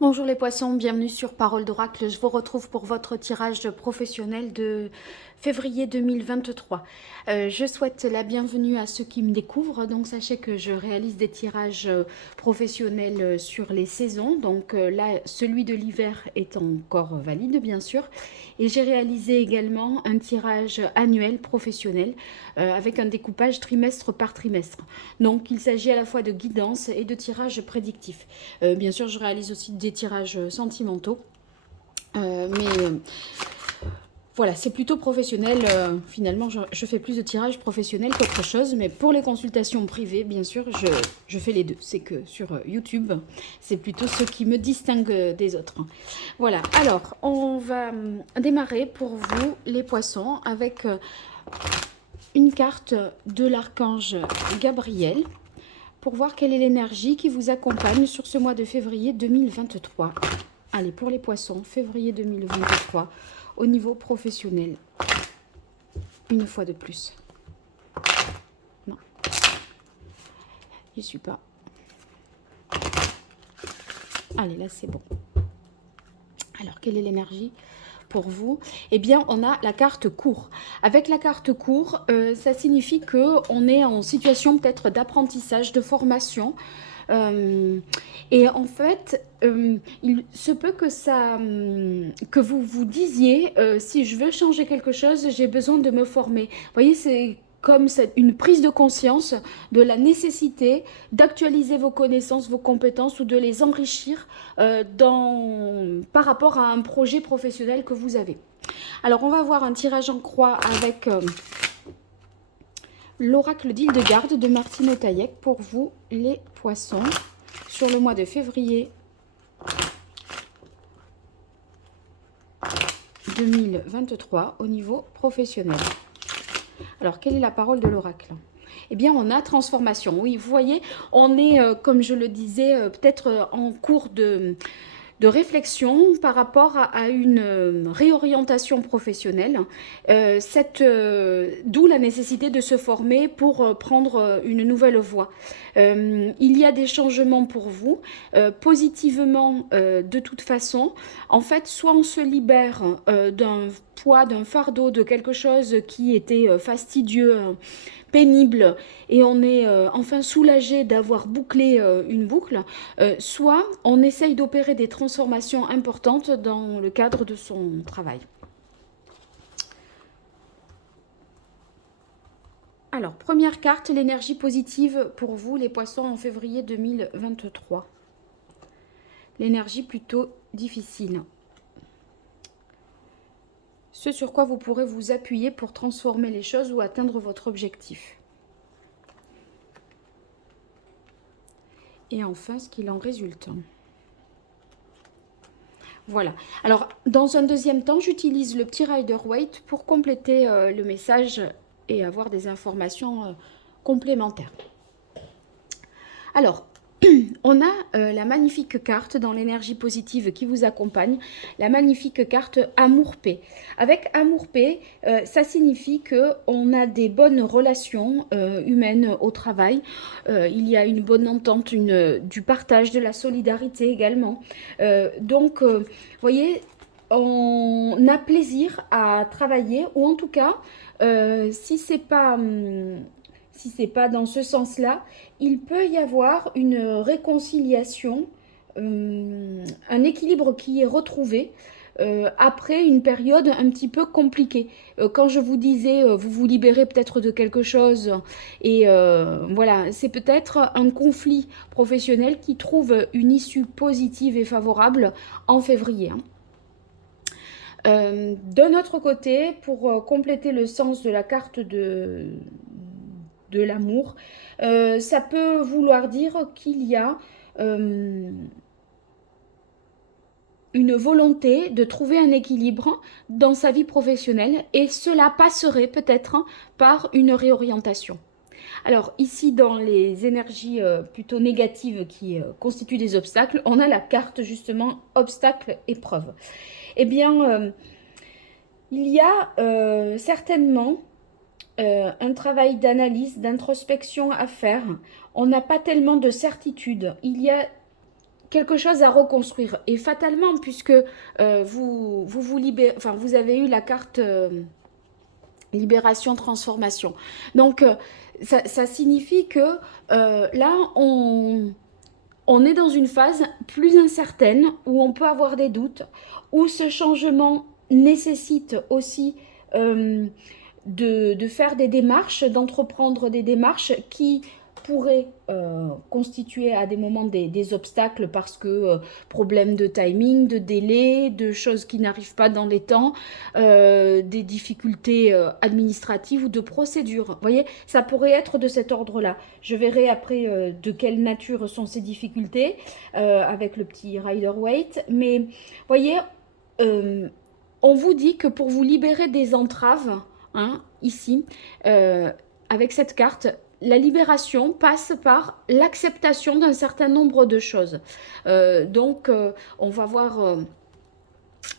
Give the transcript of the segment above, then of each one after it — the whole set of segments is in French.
Bonjour les poissons, bienvenue sur Parole d'Oracle. Je vous retrouve pour votre tirage professionnel de février 2023. Je souhaite la bienvenue à ceux qui me découvrent. Donc sachez que je réalise des tirages professionnels sur les saisons. Donc là, celui de l'hiver est encore valide bien sûr. Et j'ai réalisé également un tirage annuel professionnel avec un découpage trimestre par trimestre. Donc il s'agit à la fois de guidance et de tirage prédictif. Bien sûr, je réalise aussi des tirages sentimentaux. Mais voilà, c'est plutôt professionnel. Finalement, je fais plus de tirages professionnels qu'autre chose. Mais pour les consultations privées, bien sûr, je fais les deux. C'est que sur YouTube, c'est plutôt ce qui me distingue des autres. Voilà, alors, on va démarrer pour vous, les poissons, avec une carte de l'archange Gabriel pour voir quelle est l'énergie qui vous accompagne sur ce mois de février 2023. Allez, pour les poissons, février 2023, au niveau professionnel. Une fois de plus. Non. J'y suis pas. Allez, là, c'est bon. Alors, quelle est l'énergie pour vous? Eh bien, on a la carte cours. Avec la carte cours, ça signifie qu'on est en situation peut-être d'apprentissage, de formation. Et en fait, il se peut que que vous vous disiez, si je veux changer quelque chose, j'ai besoin de me former. Vous voyez, c'est comme une prise de conscience de la nécessité d'actualiser vos connaissances, vos compétences ou de les enrichir par rapport à un projet professionnel que vous avez. Alors, on va voir un tirage en croix avec l'oracle d'Hildegarde de Martine Otaillec pour vous, les poissons, sur le mois de février 2023 au niveau professionnel. Alors, quelle est la parole de l'oracle? Eh bien, on a transformation. Oui, vous voyez, on est, comme je le disais, peut-être en cours de réflexion par rapport à une réorientation professionnelle, d'où la nécessité de se former pour prendre une nouvelle voie. Il y a des changements pour vous, positivement de toute façon. En fait, soit on se libère d'un poids, d'un fardeau, de quelque chose qui était fastidieux, pénible, et on est enfin soulagé d'avoir bouclé une boucle, soit on essaye d'opérer des transformations importantes dans le cadre de son travail. Alors, première carte, l'énergie positive pour vous, les poissons, en février 2023. L'énergie plutôt difficile. Ce sur quoi vous pourrez vous appuyer pour transformer les choses ou atteindre votre objectif. Et enfin, ce qu'il en résulte. Voilà. Alors, dans un deuxième temps, j'utilise le petit Rider-Waite pour compléter le message et avoir des informations complémentaires. Alors, on a la magnifique carte dans l'énergie positive qui vous accompagne, la magnifique carte Amour-Paix. Avec Amour-Paix, ça signifie qu'on a des bonnes relations humaines au travail. Il y a une bonne entente, du partage, de la solidarité également. Donc, vous voyez, on a plaisir à travailler, ou en tout cas, si c'est pas... si c'est pas dans ce sens-là, il peut y avoir une réconciliation, un équilibre qui est retrouvé après une période un petit peu compliquée. Quand je vous disais, vous vous libérez peut-être de quelque chose, et voilà, c'est peut-être un conflit professionnel qui trouve une issue positive et favorable en février. D'un autre côté, pour compléter le sens de la carte de l'amour, ça peut vouloir dire qu'il y a une volonté de trouver un équilibre dans sa vie professionnelle, et cela passerait peut-être par une réorientation. Alors ici, dans les énergies plutôt négatives qui constituent des obstacles, on a la carte justement obstacle épreuve. Eh bien, il y a certainement un travail d'analyse, d'introspection à faire. On n'a pas tellement de certitude. Il y a quelque chose à reconstruire. Et fatalement, puisque vous libérez, enfin, vous avez eu la carte libération, transformation. Donc, ça signifie que là, on est dans une phase plus incertaine, où on peut avoir des doutes, où ce changement nécessite aussi de faire des démarches, d'entreprendre des démarches qui pourraient constituer à des moments des obstacles parce que problèmes de timing, de délai, de choses qui n'arrivent pas dans les temps, des difficultés administratives ou de procédure. Vous voyez, ça pourrait être de cet ordre-là. Je verrai après de quelle nature sont ces difficultés avec le petit Rider-Waite. Mais vous voyez, on vous dit que pour vous libérer des entraves, hein, ici, avec cette carte, la libération passe par l'acceptation d'un certain nombre de choses. Donc, on va voir...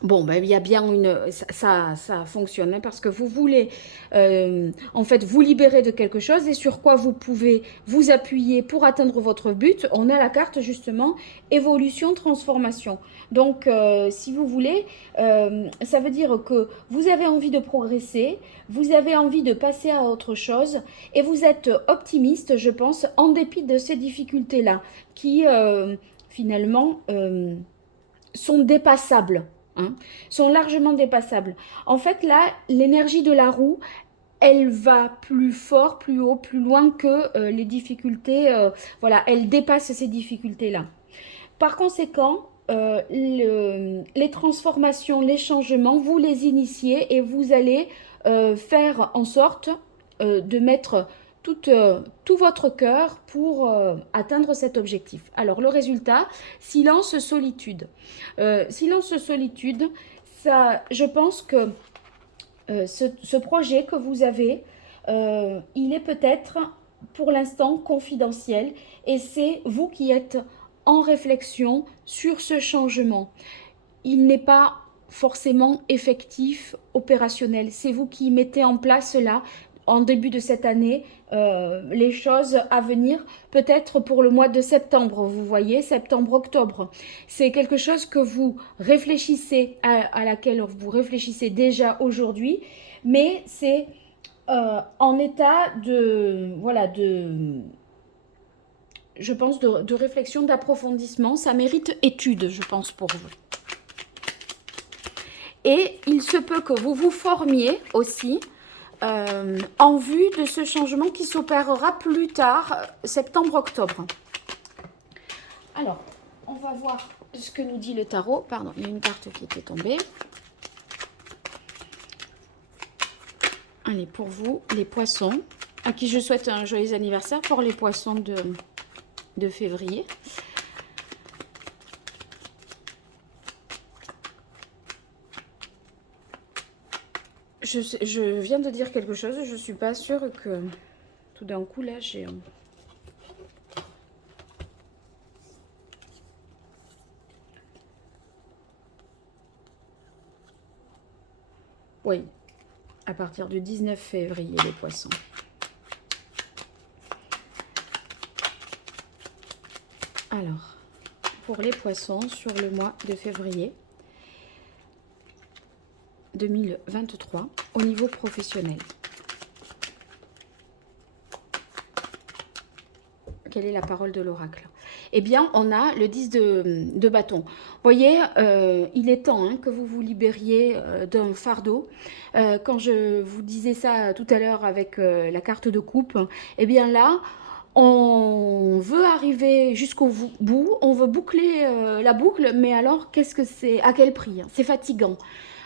Bon, ben, il y a bien une... Ça fonctionne, hein, parce que vous voulez, en fait, vous libérer de quelque chose et sur quoi vous pouvez vous appuyer pour atteindre votre but. On a la carte, justement, évolution, transformation. Donc, si vous voulez, ça veut dire que vous avez envie de progresser, vous avez envie de passer à autre chose et vous êtes optimiste, je pense, en dépit de ces difficultés-là qui, finalement, sont dépassables. Hein, sont largement dépassables. En fait, là, l'énergie de la roue, elle va plus fort, plus haut, plus loin que les difficultés. Voilà, elle dépasse ces difficultés-là. Par conséquent, les transformations, les changements, vous les initiez et vous allez faire en sorte de mettre tout votre cœur pour atteindre cet objectif. Alors, le résultat, silence, solitude. Silence, solitude, ça, je pense que ce projet que vous avez, il est peut-être pour l'instant confidentiel et c'est vous qui êtes en réflexion sur ce changement. Il n'est pas forcément effectif, opérationnel. C'est vous qui mettez en place là, en début de cette année, les choses à venir, peut-être pour le mois de septembre, vous voyez, septembre-octobre. C'est quelque chose que vous réfléchissez, à laquelle vous réfléchissez déjà aujourd'hui, mais c'est en état de, voilà, je pense, de réflexion, d'approfondissement. Ça mérite étude, je pense, pour vous. Et il se peut que vous vous formiez aussi en vue de ce changement qui s'opérera plus tard, septembre-octobre. Alors, on va voir ce que nous dit le tarot. Pardon, il y a une carte qui était tombée. Allez, pour vous, les poissons, à qui je souhaite un joyeux anniversaire pour les poissons de février. Je viens de dire quelque chose, je ne suis pas sûre que tout d'un coup, là, j'ai... Oui, à partir du 19 février, les poissons. Alors, pour les poissons, sur le mois de février 2023, au niveau professionnel. Quelle est la parole de l'oracle? Eh bien, on a le 10 de bâton. Vous voyez, il est temps hein, que vous vous libériez d'un fardeau. Quand je vous disais ça tout à l'heure avec la carte de coupe, eh bien là, on veut arriver jusqu'au bout, on veut boucler la boucle, mais alors, qu'est-ce que c'est? À quel prix? C'est fatigant.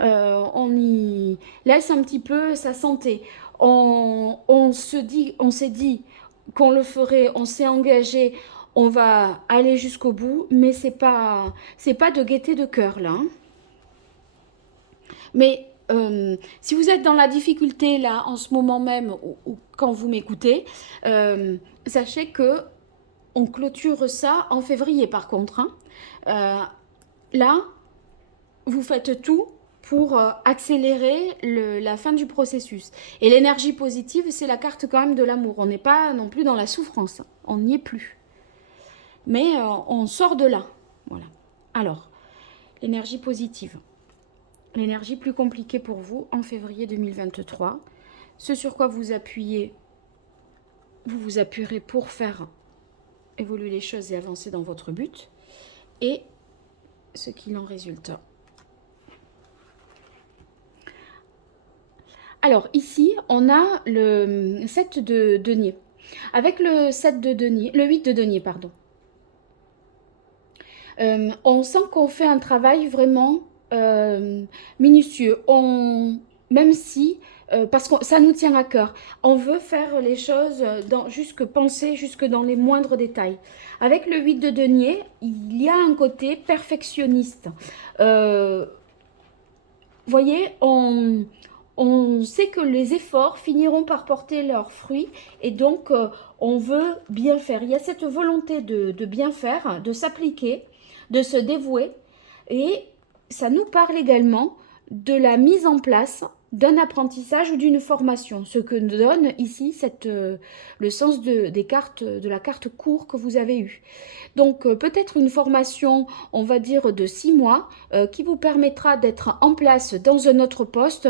On y laisse un petit peu sa santé. On s'est dit qu'on le ferait, on s'est engagé, on va aller jusqu'au bout, mais c'est pas de gaieté de cœur là. Hein. Mais si vous êtes dans la difficulté là en ce moment même ou quand vous m'écoutez, sachez que on clôture ça en février par contre. Hein. Là, vous faites tout pour accélérer la fin du processus. Et l'énergie positive, c'est la carte quand même de l'amour. On n'est pas non plus dans la souffrance. On n'y est plus. Mais on sort de là. Alors, l'énergie positive. L'énergie plus compliquée pour vous en février 2023. Ce sur quoi vous appuyez, vous vous appuierez pour faire évoluer les choses et avancer dans votre but. Et ce qu'il en résulte. Alors ici, on a le 7 de denier. Avec le 7 de denier, le 8 de denier, pardon. On sent qu'on fait un travail vraiment minutieux. Même si, parce que ça nous tient à cœur, on veut faire les choses, penser jusque dans les moindres détails. Avec le 8 de denier, il y a un côté perfectionniste. Voyez, on sait que les efforts finiront par porter leurs fruits et donc on veut bien faire. Il y a cette volonté de bien faire, de s'appliquer, de se dévouer et ça nous parle également de la mise en place d'un apprentissage ou d'une formation, ce que donne ici le sens des cartes, de la carte cours que vous avez eue. Donc peut-être une formation, on va dire de 6 mois, qui vous permettra d'être en place dans un autre poste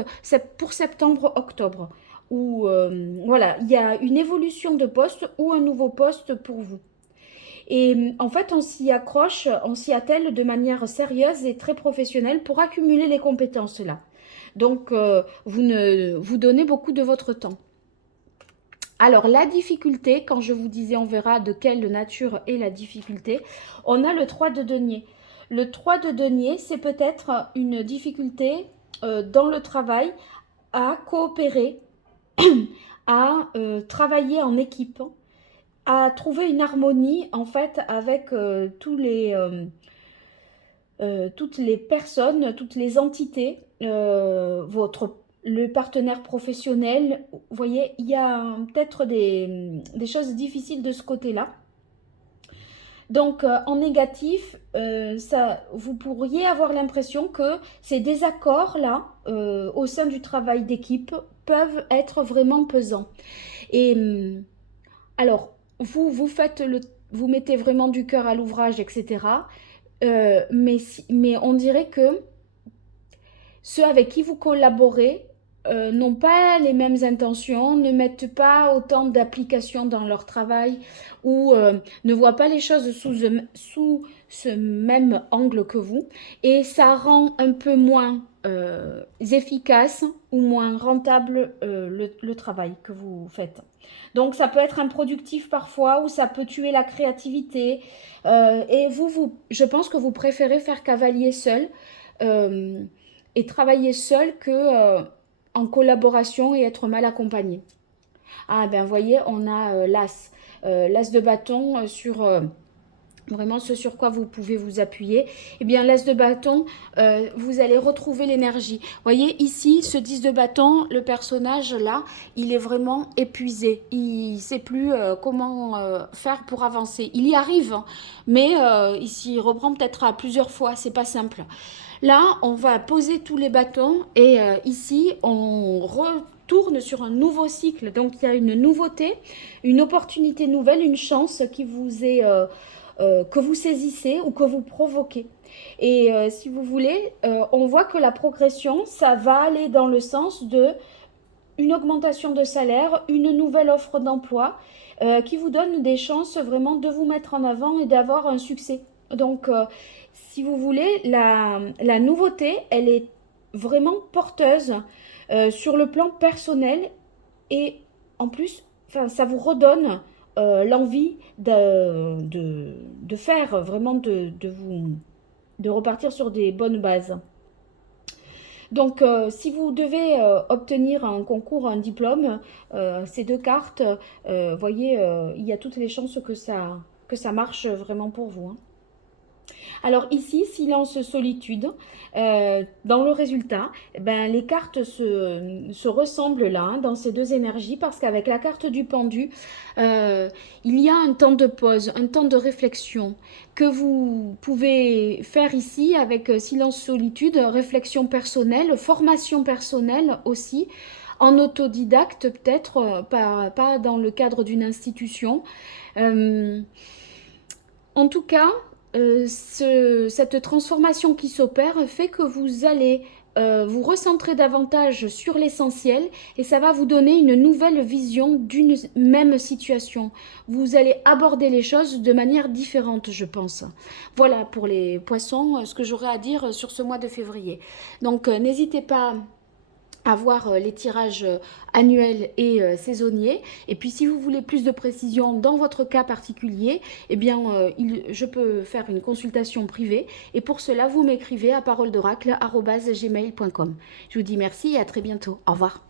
pour septembre-octobre. Où voilà, il y a une évolution de poste ou un nouveau poste pour vous. Et en fait, on s'y accroche, on s'y attelle de manière sérieuse et très professionnelle pour accumuler les compétences là. Donc, vous donnez beaucoup de votre temps. Alors, la difficulté, quand je vous disais, on verra de quelle nature est la difficulté, on a le 3 de denier. Le 3 de denier, c'est peut-être une difficulté dans le travail à coopérer, à travailler en équipe, à trouver une harmonie en fait avec toutes les personnes, toutes les entités, le partenaire professionnel. Vous voyez, il y a peut-être des choses difficiles de ce côté-là. Donc, en négatif, vous pourriez avoir l'impression que ces désaccords-là, au sein du travail d'équipe, peuvent être vraiment pesants. Et alors, vous mettez vraiment du cœur à l'ouvrage, etc. Mais on dirait que ceux avec qui vous collaborez n'ont pas les mêmes intentions, ne mettent pas autant d'application dans leur travail ou ne voient pas les choses sous ce même angle que vous. Et ça rend un peu moins efficace ou moins rentable le travail que vous faites. Donc ça peut être improductif parfois ou ça peut tuer la créativité. Et je pense que vous préférez faire cavalier seul et travailler seul que en collaboration et être mal accompagné. Ah ben vous voyez, on a l'as. L'as de bâton sur vraiment ce sur quoi vous pouvez vous appuyer. Eh bien, l'as de bâton, vous allez retrouver l'énergie. Vous voyez, ici, ce 10 de bâton, le personnage, là, il est vraiment épuisé. Il ne sait plus comment faire pour avancer. Il y arrive, hein, mais il s'y reprend peut-être à plusieurs fois. C'est pas simple. Là, on va poser tous les bâtons et ici, on retourne sur un nouveau cycle. Donc, il y a une nouveauté, une opportunité nouvelle, une chance qui vous est... que vous saisissez ou que vous provoquez. Et si vous voulez, on voit que la progression, ça va aller dans le sens de une augmentation de salaire, une nouvelle offre d'emploi qui vous donne des chances vraiment de vous mettre en avant et d'avoir un succès. Donc, si vous voulez, la nouveauté, elle est vraiment porteuse sur le plan personnel et en plus, ça vous redonne l'envie de faire, vraiment de repartir sur des bonnes bases. Donc, si vous devez obtenir un concours, un diplôme, ces deux cartes, voyez, il y a toutes les chances que ça marche vraiment pour vous, hein. Alors ici, silence, solitude. Dans le résultat, ben, les cartes se ressemblent là, hein, dans ces deux énergies, parce qu'avec la carte du pendu, il y a un temps de pause, un temps de réflexion que vous pouvez faire ici avec silence, solitude, réflexion personnelle, formation personnelle aussi, en autodidacte peut-être, pas dans le cadre d'une institution. En tout cas, cette transformation qui s'opère fait que vous allez vous recentrer davantage sur l'essentiel et ça va vous donner une nouvelle vision d'une même situation. Vous allez aborder les choses de manière différente, je pense. Voilà pour les poissons, ce que j'aurais à dire sur ce mois de février. Donc n'hésitez pas à voir les tirages annuels et saisonniers. Et puis si vous voulez plus de précision dans votre cas particulier, eh bien je peux faire une consultation privée. Et pour cela, vous m'écrivez à paroledoracle@gmail.com. Je vous dis merci et à très bientôt. Au revoir.